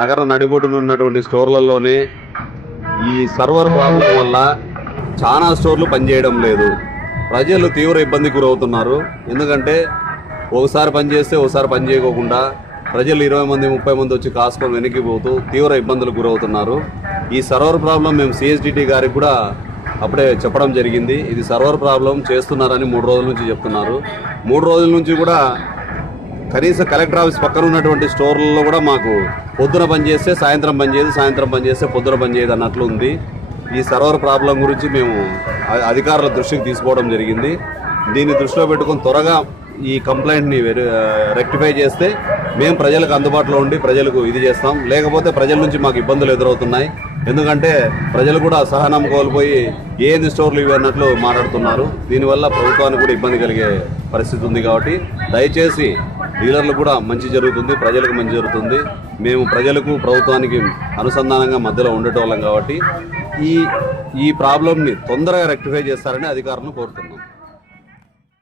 నగర నడిబొడ్డున ఉన్నటువంటి స్టోర్లలోనే ఈ సర్వర్ ప్రాబ్లం వల్ల చాలా స్టోర్లు పనిచేయడం లేదు. ప్రజలు తీవ్ర ఇబ్బందికి గురవుతున్నారు. ఎందుకంటే ఒకసారి పని చేస్తే ఒకసారి పని చేయకోకుండా ప్రజలు 20 మంది 30 మంది వచ్చి కాసుకొని వెనక్కి పోతూ తీవ్ర ఇబ్బందులకు గురవుతున్నారు. ఈ సర్వర్ ప్రాబ్లం మేము సిఎస్డిటి గారికి కూడా అప్పుడే చెప్పడం జరిగింది. ఇది సర్వర్ ప్రాబ్లం చేస్తున్నారని 3 రోజుల నుంచి చెప్తున్నారు. 3 రోజుల నుంచి కూడా కనీసం కలెక్టర్ ఆఫీస్ పక్కన ఉన్నటువంటి స్టోర్లలో కూడా మాకు పొద్దున పనిచేస్తే సాయంత్రం పనిచేయదు, సాయంత్రం పనిచేస్తే పొద్దున పనిచేయదు అన్నట్లు ఉంది. ఈ సర్వర్ ప్రాబ్లం గురించి మేము అధికారుల దృష్టికి తీసుకోవడం జరిగింది. దీన్ని దృష్టిలో పెట్టుకొని త్వరగా ఈ కంప్లైంట్ని రెక్టిఫై చేస్తే మేము ప్రజలకు అందుబాటులో ఉండి ప్రజలకు ఇది చేస్తాం. లేకపోతే ప్రజల నుంచి మాకు ఇబ్బందులు ఎదురవుతున్నాయి. ఎందుకంటే ప్రజలు కూడా సహనం కోల్పోయి ఏంది స్టోర్లు ఇవి అన్నట్లు మాట్లాడుతున్నారు. దీనివల్ల ప్రభుత్వానికి కూడా ఇబ్బంది కలిగే పరిస్థితి ఉంది. కాబట్టి దయచేసి డీలర్లు కూడా మంచి జరుగుతుంది, ప్రజలకు మంచి జరుగుతుంది. మేము ప్రజలకు ప్రభుత్వానికి అనుసంధానంగా మధ్యలో ఉండేటోళ్ళం కాబట్టి ఈ ప్రాబ్లంని తొందరగా రెక్టిఫై చేస్తారని అధికారులను కోరుతున్నాం.